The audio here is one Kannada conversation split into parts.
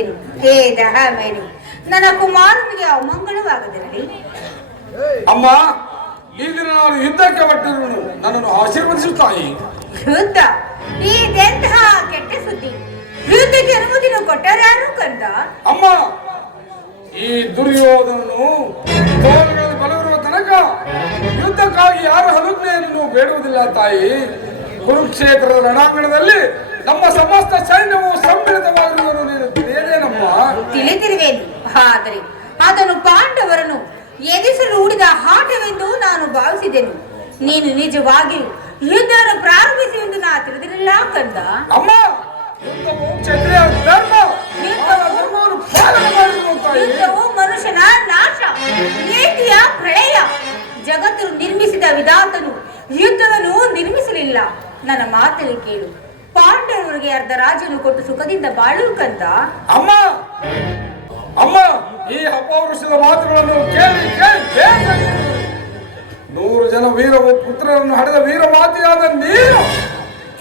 ಬಂದಿದ್ದೇನೆ. ಹೇ ದಹಾಮೇರಿ, ನನ್ನ ಕುಮಾರನಿಗೆ ಅಮಂಗಳವಾಗದಿರಲಿ. ಅಮ್ಮ, ಈ ದಿನ ನಾನು ಯುದ್ಧಕ್ಕೆ ಹೊರಟಿರುವನು, ನನ್ನನ್ನು ಆಶೀರ್ವದಿಸು ತಾಯಿ. ಯುದ್ಧ? ಇದೆಂತಹ ಕೆಟ್ಟ ಸುದ್ದಿ. ಯುದ್ಧಕ್ಕೆ ಅನುಮತಿನ ಕೊಟ್ಟರಾರು ಕಂದ? ಅಮ್ಮ, ಈ ದುರ್ಯೋಧನನು ತೋಳುಗಳಲ್ಲಿ ಬಲವಿರುವ ತನಕ ಯುದ್ಧಕ್ಕಾಗಿ ಯಾರ ಅನುಜ್ಞೆಯನ್ನು ಬೇಡುವುದಿಲ್ಲ ತಾಯಿ. ಕುರುಕ್ಷೇತ್ರದ ರಣಾಂಗಣದಲ್ಲಿ ನಮ್ಮ ಸಮಸ್ತ ಸೈನ್ಯವು ಸಮ್ಮಿಳಿತವಾಗಿರುವುದು ನೀನು ತಿಳಿಯದೇನಮ್ಮ? ತಿಳಿದಿರುವೇನು, ಆದರೆ ಅದನ್ನು ಪಾಂಡವರನ್ನು ಎದುರಿಸಲು ಹೂಡಿದ ಆಟವೆಂದು ನಾನು ಭಾವಿಸಿದೆನು. ನೀನು ನಿಜವಾಗಿಯೂ ಯುದ್ಧವನ್ನು ಪ್ರಾರಂಭಿಸಿ ಎಂದು ನಾ ತಿಳಿದಿರಲಿಲ್ಲ ಕಂದ. ಅಮ್ಮ, ಯುದ್ಧವು ಕ್ಷತ್ರಿಯ ಧರ್ಮ, ಧರ್ಮವನ್ನು ಪಾಲನೆ ಮಾಡಿರುವಂತ ಯುದ್ಧವು ಮನುಷ್ಯನ ನಾಶ, ನೀತಿಯ ಪ್ರಳಯ. ಜಗತ್ತು ನಿರ್ಮಿಸಿದ ವಿಧಾತನು ಯುದ್ಧವನ್ನು ನಿರ್ಮಿಸಲಿಲ್ಲ. ನನ್ನ ಮಾತನ್ನು ಕೇಳು. ಪಾಂಡವರಿಗೆ ಅರ್ಧ ರಾಜ್ಯವನ್ನು ಕೊಟ್ಟು ಸುಖದಿಂದ ಬಾಳು ಕಂದ. ಅಮ್ಮ, ಅಮ್ಮ, ಈ ಅಪೌರುಷದ ಮಾತುಗಳನ್ನು ಕೇಳಿ ಕೇಳಿ ಬೇಸತ್ತು. 100 ಜನ ವೀರ ಪುತ್ರರನ್ನು ಹಡೆದ ವೀರಮಾತೆಯಾದ ನೀನು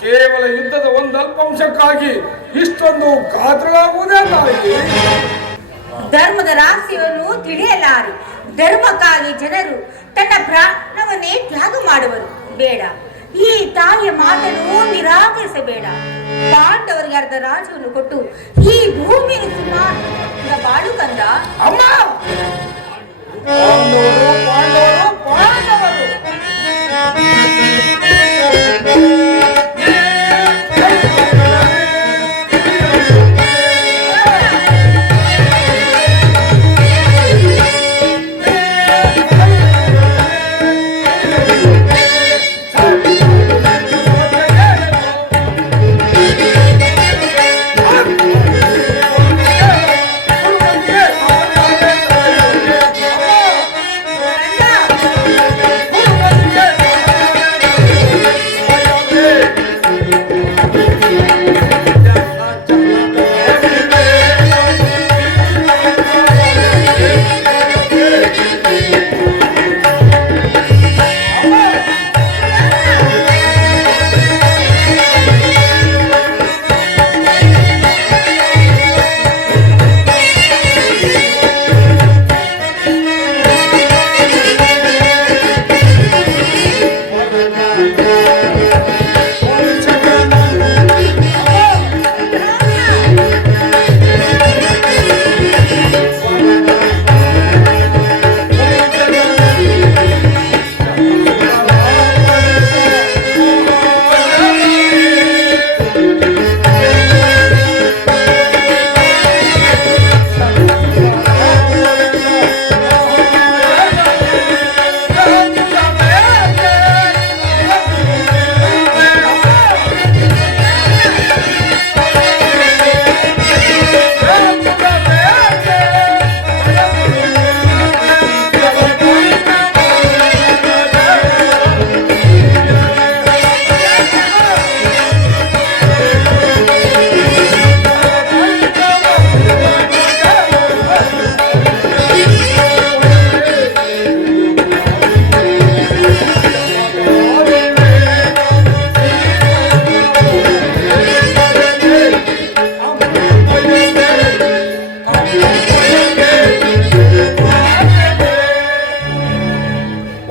ಕೇವಲ ಯುದ್ಧದ ಒಂದು ಅಲ್ಪಾಂಶಕ್ಕಾಗಿ ಇಷ್ಟೊಂದು ಕಾತರವಾಗುವುದೇ ತಾಯಿ? ಧರ್ಮದ ರಹಸ್ಯವನ್ನು ತಿಳಿಯಲಾರೆ. ಧರ್ಮಕ್ಕಾಗಿ ಜನರು ತನ್ನ ಪ್ರಾಣವನ್ನೇ ತ್ಯಾಗ ಮಾಡುವರು. ಬೇಡ, ಈ ತಾಯಿಯ ಮಾತನ್ನು ನಿರಾಕರಿಸಬೇಡ. ಪಾಂಡವರಿಗೆ ಅರ್ಧ ರಾಜ್ಯವನ್ನು ಕೊಟ್ಟು ಈ ಭೂಮಿಯನ್ನು ಸುಮಾರು ಬಾಳು ಕಂದ. ಅಮ್ಮ,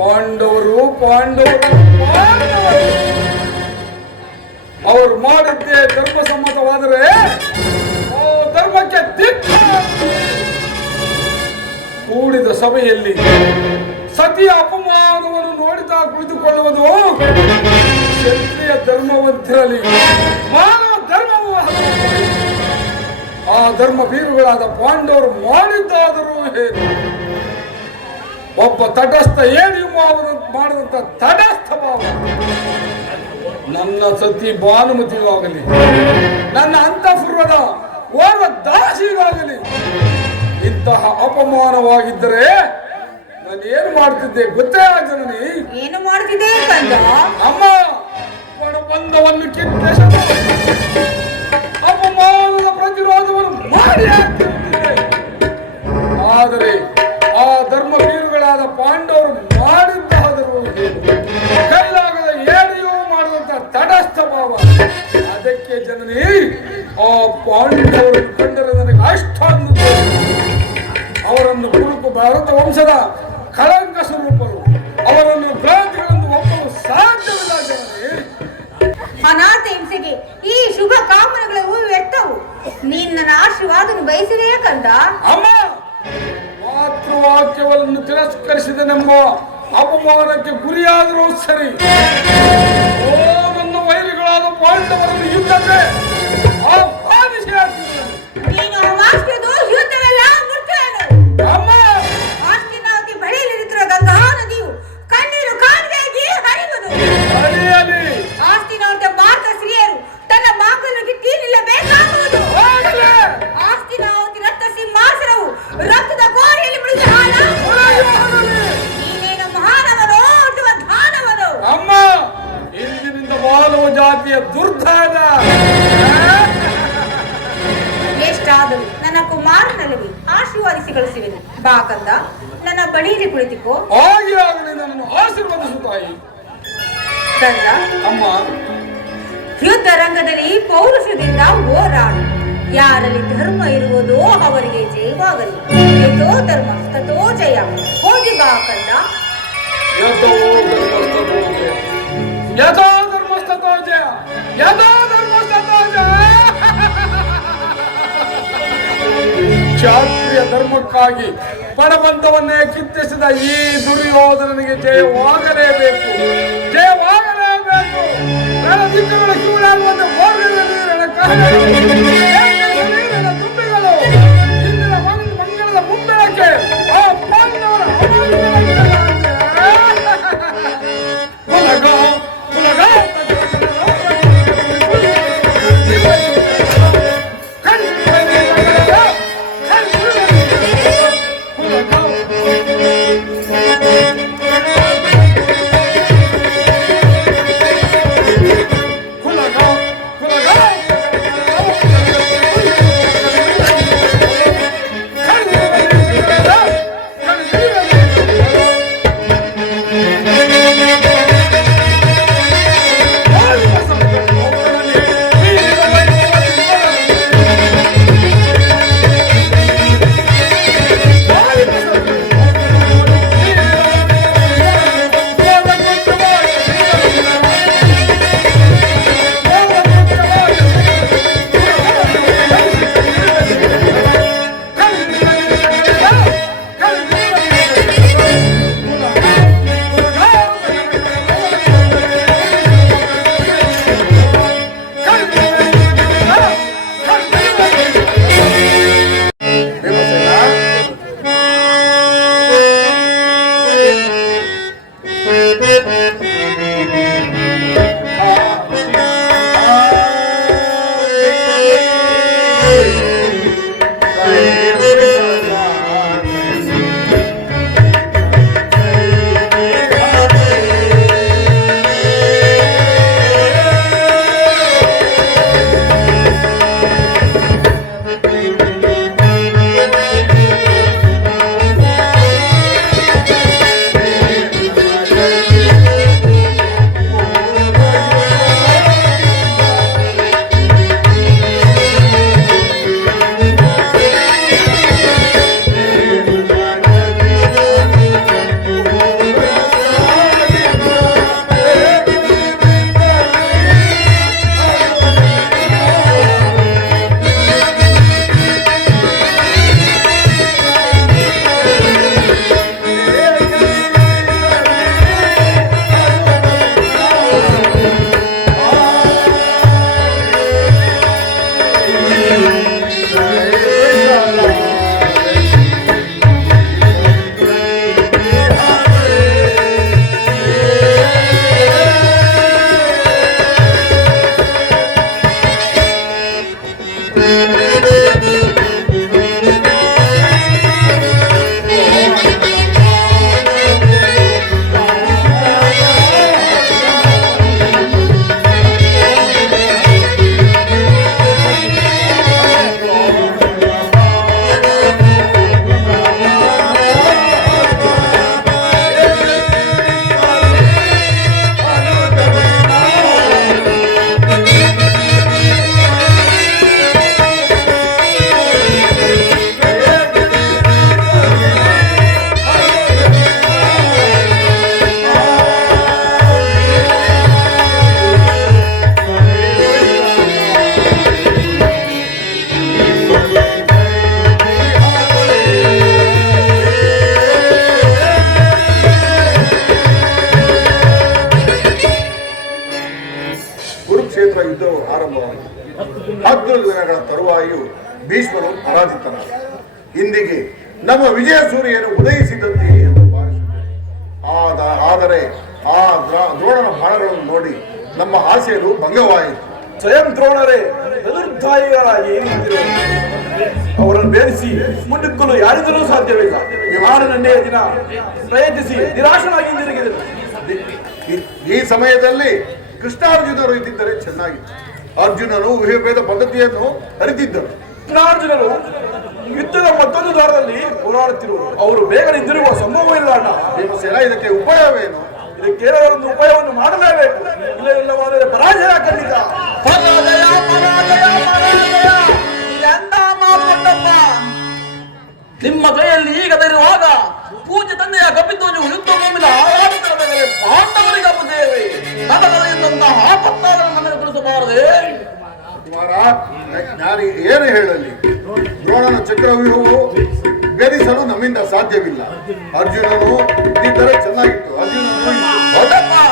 ಪಾಂಡವರು ಪಾಂಡವರು ಪಾಂಡವರು ಅವರು ಮಾಡಿದ್ದೇ ಧರ್ಮ ಸಮ್ಮತವಾದರೆ ಧರ್ಮಕ್ಕೆ ದಿಕ್ಕ. ಕೂಡಿದ ಸಭೆಯಲ್ಲಿ ಸತಿಯ ಅಪಮಾನವನ್ನು ನೋಡಿತಾ ಕುಳಿತುಕೊಳ್ಳುವುದು ಕ್ಷತ್ರಿಯ ಧರ್ಮವಂತಿರಲಿ, ಮಾನವ ಧರ್ಮವೂ. ಆ ಧರ್ಮ ಬೀರುಗಳಾದ ಪಾಂಡವರು ಮಾಡಿದ್ದಾದರೂ ಏನು? ಒಬ್ಬ ತಟಸ್ಥ ಏನಿಯೂ ಮಾಡದಂತ ತಟಸ್ಥ ಭಾವ ನನ್ನ ಸತಿ ಭಾನುಮತಿಗಾಗಲಿ, ನನ್ನ ಅಂತಃಪುರದ ಓರ್ವ ದಾಸಿಗಾಗಲಿ ಇಂತಹ ಅಪಮಾನವಾಗಿದ್ದರೆ ನಾನು ಏನು ಮಾಡ್ತಿದ್ದೆ ಗೊತ್ತೇ ಜನನಿ? ಏನು ಮಾಡ್ತಿದ್ದೆ ಕಂದ? ಅಮ್ಮ, ಬಂಧವನ್ನು ಕಿತ್ತೆ ಅಪಮಾನದ ಪ್ರತಿರೋಧವನ್ನು ಮಾಡಿ ಹಾಕ್ತಿದ್ದೆ. ಆದರೆ ಆ ಧರ್ಮ ವೀರುಗಳಾದ ಪಾಂಡವರು ಮಾಡಿದ್ದಾದರೂ ಕೈಲಾಗದ ಏನೆಯೋ ಮಾಡುವಂತ ತಟಸ್ಥ ಭಾವ. ಅದಕ್ಕೆ ಜನನಿ ಆ ಪಾಂಡವರು ಕಂಡರೆ ನನಗೆ ಅಷ್ಟು ಗೆದ್ದನೆಂಬ ಅಪಮಾನಕ್ಕೆ ಗುರಿಯಾದರೂ ಸರಿ. ಓ ನನ್ನ ವೈರಿಗಳಾದ ಪಾಂಡವರನ್ನು ಯುದ್ಧಕ್ಕೆ ಆಹ್ವಾನಿಸಿ ನೀನು ವಾಸ್ತಿದು ಯುದ್ಧವೆಲ್ಲ ಮುಟ್ಟೇನು? ಅಮ್ಮ ಆಸ್ತಿನಾವತಿ ಬಳಿಯಲ್ಲಿರುತ್ತಿರುವ ಗಂಗಾ ನದಿಯು ಕಣ್ಣೀರು ಕಾಲುವೆಯಾಗಿ ಹರಿಯುವುದು. ಅಡಿಯಲಿ ಆಸ್ತಿನಾವತಿಯ ಭಾರತ ಸ್ತ್ರೀಯರು ತನ್ನ ಮಾಂಗಲ್ಯಕ್ಕೆ ತೀರಿಲ್ಲಬೇಕಾಗುವುದು. ಹೋಗಲೇ ಆಸ್ತಿನಾವತಿ ರಕ್ತ ಸಿಂಹಾಸನವು ರಕ್ತದ ಗೋರಿಯಲ್ಲಿ ಮುಳುಗಿ ಹೋಗಲಿ. ನೀನೇನು ಮಹಾನವನೋ ಅಥವಾ ದಾನವನೋ? ಅಮ್ಮ ಇಂದಿನಿಂದ ಮಾನವ ಜಾತಿಯ ದುರ್ಧಾನ. ಎಷ್ಟಾದರೂ ನನ್ನ ಕುಮಾರನಲ್ಲಿ ಆಶೀರ್ವಾದಿಸಿ ಕಳಿಸುವೆನು. ಬಾ ಕಂದ, ನನ್ನ ಬಳಿಯಲ್ಲಿ ಕುಳಿತುಕೋ. ಹಾಗೆ ಆಗಲಿ, ನನ್ನನ್ನು ಆಶೀರ್ವದಿಸು ತಾಯಿ. ಕಂದ, ಅಮ್ಮ ಯುದ್ಧ ರಂಗದಲ್ಲಿ ಪೌರುಷದಿಂದ ಹೋರಾಡು. ಯಾರಲ್ಲಿ ಧರ್ಮ ಇರುವುದೋ ಅವರಿಗೆ ಜಯವಾಗಲಿ. ಯಥೋ ಧರ್ಮ ತಥೋ ಜಯ. ಹೋಗಿ ಬಾ ಕಂದ. ಯಥೋ ಧರ್ಮಸ್ಥತೋ ಜಯ, ಯಥೋ ಧರ್ಮಸ್ಥತೋ ಜಯ, ಯಥೋ ಧರ್ಮಸ್ಥತೋ ಜಯ. ಕ್ಷಾತ್ರಿಯ ಧರ್ಮಕ್ಕಾಗಿ ಪಣಬಂಧವನ್ನೇ ಕಿತ್ತಿಸಿದ ಈ ದುರ್ಯೋಧನನಿಗೆ ಜಯವಾಗಲೇಬೇಕು, ಜಯವಾಗಲೇಬೇಕು. ರಣದಿಕ್ಕುಗಳ ಕಿವಿಡಾಗುವಂತೆ ಬೋರ್ವೆಯಲ್ಲಿ ರಣ ತುಂಬಿಗಳು ಇಂದಿನ ಮಂಗಳದ ಮುಂಬೆಳಕೆ ಆ ಪಾಂಡವರ 10 ದಿನಗಳ ತರುವಾಯು ಭೀಷ್ಮರು ಪರಾಜಿತನಾದ. ಇಂದಿಗೆ ನಮ್ಮ ವಿಜಯ ಸೂರ್ಯನು ಉದಯಿಸಿದಂತೆ ಎಂದು ಭಾವಿಸಿದೆ. ಆದರೆ ಆ ದ್ರೋಣನ ಬಾಣಗಳನ್ನು ನೋಡಿ ನಮ್ಮ ಆಸೆಯು ಭಂಗವಾಯಿತು. ಸ್ವಯಂ ದ್ರೋಣರೇ ಚತುರ್ಧಾಯಿಗಳಾಗಿ ಅವರನ್ನು ಬೇರಿಸಿ ಮುನ್ನುಗ್ಗಲು ಯಾರಿಂದಲೂ ಸಾಧ್ಯವಿಲ್ಲ. ವಿಮಾನನೇ ದಿನ ಪ್ರಯತ್ನಿಸಿ ನಿರಾಶನಾಗಿ ಹಿಂದಿರುಗಿದರು. ಈ ಸಮಯದಲ್ಲಿ ಕೃಷ್ಣಾರ್ಜುನರು ಇದ್ದಿದ್ದರೆ ಚೆನ್ನಾಗಿತ್ತು. ಅರ್ಜುನನು ವಿಭೇದ ಪದ್ಧತಿಯನ್ನು ಅರಿತಿದ್ದರು. ಕೃಷ್ಣಾರ್ಜುನರು ಯುದ್ಧದ ಮತ್ತೊಂದು ದ್ವಾರದಲ್ಲಿ ಹೋರಾಡುತ್ತಿರುವರು. ಅವರು ಬೇಗನೆ ಹಿಂದಿರುಗುವ ಸಂಭವವಿಲ್ಲ ಅಣ್ಣ. ಭೀಮಸೇನ, ಇದಕ್ಕೆ ಉಪಾಯವೇನು? ಇದಕ್ಕೆ ಒಂದು ಉಪಾಯವನ್ನು ಮಾಡಲೇಬೇಕು. ಇಲ್ಲವಾದರೆ ಪರಾಜಯ ಖಂಡಿತ. ನಿಮ್ಮ ಕೈಯಲ್ಲಿ ಈಗ ತೆರೆಯುವಾಗ ಪೂಜೆ ತಂದೆಯ ಕಪಿಧ್ವಜವು ಯುದ್ಧ ಭೂಮಿನ ಆಡಳಿತದ ಮೇಲೆ ಪಾಂಡವರಿಗೆ ಹಬ್ಬುತ್ತೇವೆ. ನನ್ನ ಕಡೆಯಿಂದ ಆಪತ್ತಾದರೂ ನಮಗೆ ತಿಳಿಸಬಾರದೆ. ಕುಮಾರ, ನಾನು ಏನು ಹೇಳಲಿ? ದ್ರೋಣನ ಚಕ್ರವ್ಯೂಹವು ಭೇದಿಸಲು ನಮ್ಮಿಂದ ಸಾಧ್ಯವಿಲ್ಲ. ಅರ್ಜುನನು ಇದ್ದಿದ್ದರೆ ಚೆನ್ನಾಗಿತ್ತು. ಅರ್ಜುನನು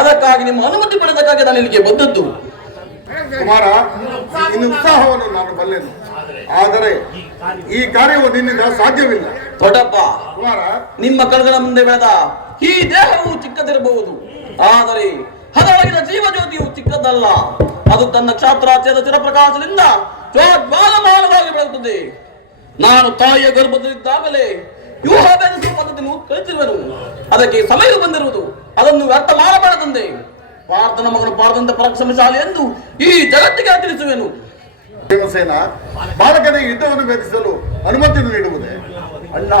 ಅದಕ್ಕಾಗಿ ನಿಮ್ಮ ಅನುಮತಿ ಪಡೆದಕ್ಕಾಗಿ ನಾನು ಇಲ್ಲಿಗೆ ಬಂದದ್ದು. ಕುಮಾರ, ನಿನ್ನ ಉತ್ಸಾಹವನ್ನು ನಾನು ಬಲ್ಲೆನು, ಆದರೆ ಈ ಕಾರ್ಯವು ನಿನ್ನಿಂದ ಸಾಧ್ಯವಿಲ್ಲ. ದೊಡ್ಡಪ್ಪ, ಕುಮಾರ, ನಿಮ್ಮ ಕಣ್ಗಳ ಮುಂದೆ ಬೆಳೆದ ಈ ದೇಹವು ಚಿಕ್ಕದಿರಬಹುದು, ಆದರೆ ಅದರೊಳಗಿನ ಜೀವಜ್ಯೋತಿಯು ಚಿಕ್ಕದಲ್ಲ. ಅದು ತನ್ನ ಕ್ಷಾತ್ರಾಚ್ಯದ ಚಿರಪ್ರಕಾಶದಿಂದ ಜ್ವಾಲಮಾನವಾಗಿ ಬೆಳೆಯುತ್ತದೆ. ನಾನು ತಾಯಿಯ ಗರ್ಭದಲ್ಲಿದ್ದಾಗಲೇ ವ್ಯೂಹ ಬೆಳೆಸುವ ಪದ್ಧತಿಯನ್ನು ಕಲಿತಿರುವೆನು. ಅದಕ್ಕೆ ಸಮಯ ಬಂದಿರುವುದು. ಅದನ್ನು ವ್ಯರ್ಥ ಮಾಡಬಾರದಂತೆ. ಪಾರ್ಥನ ಮಗನು ಪಾರ್ಥಂತೆ ಪರಾಕ್ರಮಶಾಲಿ ಎಂದು ಈ ಜಗತ್ತಿಗೆ ತಿಳಿಸುವೆನು. ಭೀಮಸೇನ, ಬಾಲಕನಿಗೆ ಯುದ್ಧವನ್ನು ಭೇದಿಸಲು ಅನುಮತಿಯನ್ನು ನೀಡುವುದೇ? ಅಣ್ಣ,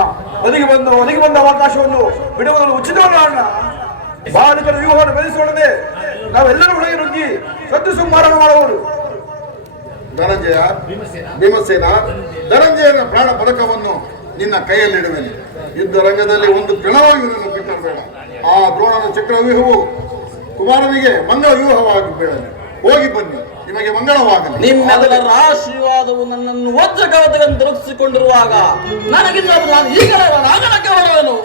ಒದಗಿ ಬಂದ ಅವಕಾಶವನ್ನು ಬಿಡುವುದನ್ನು ಉಚಿತವಲ್ಲ ಅಣ್ಣ. ಬಾಲಕರ ವ್ಯೂಹವನ್ನು ಭೇದಿಸೊಳ್ಳದೆ ನಾವೆಲ್ಲರೂ ಒಳಗೆ ನುಗ್ಗಿ ಸತ್ತು ಸಂಹಾರ ಮಾಡುವರು. ಧನಂಜಯ, ಭೀಮಸೇನ, ಧನಂಜಯನ ಪ್ರಾಣ ಪದಕವನ್ನು ನಿನ್ನ ಕೈಯಲ್ಲಿಡುವೆನು. ಯುದ್ಧ ರಂಗದಲ್ಲಿ ಒಂದು ಕ್ಷಣವಾಗಿ ನಿನ್ನನ್ನು ಬಿಟ್ಟಬೇಡ. ಆ ದ್ರೋಣನ ಚಕ್ರವ್ಯೂಹವು ಕುಮಾರನಿಗೆ ಮಂಗಳ ವ್ಯೂಹವಾಗಿ ಬೇಡಲಿ. ಹೋಗಿ ಬನ್ನಿ, ನಿಮಗೆ ಮಂಗಳವಾಗಲಿ. ನಿಮ್ಮೆಲ್ಲರ ಆಶೀರ್ವಾದವು ನನ್ನನ್ನು ವಜ್ರ ಕವಚದಂತೆ ರಕ್ಷಿಸಿಕೊಂಡಿರುವಾಗ ನನಗಿಂತ ನಾನು ಈಗಲೇ ರಾಗಣಕ್ಕೆ ಹೊರಡುವೆನು.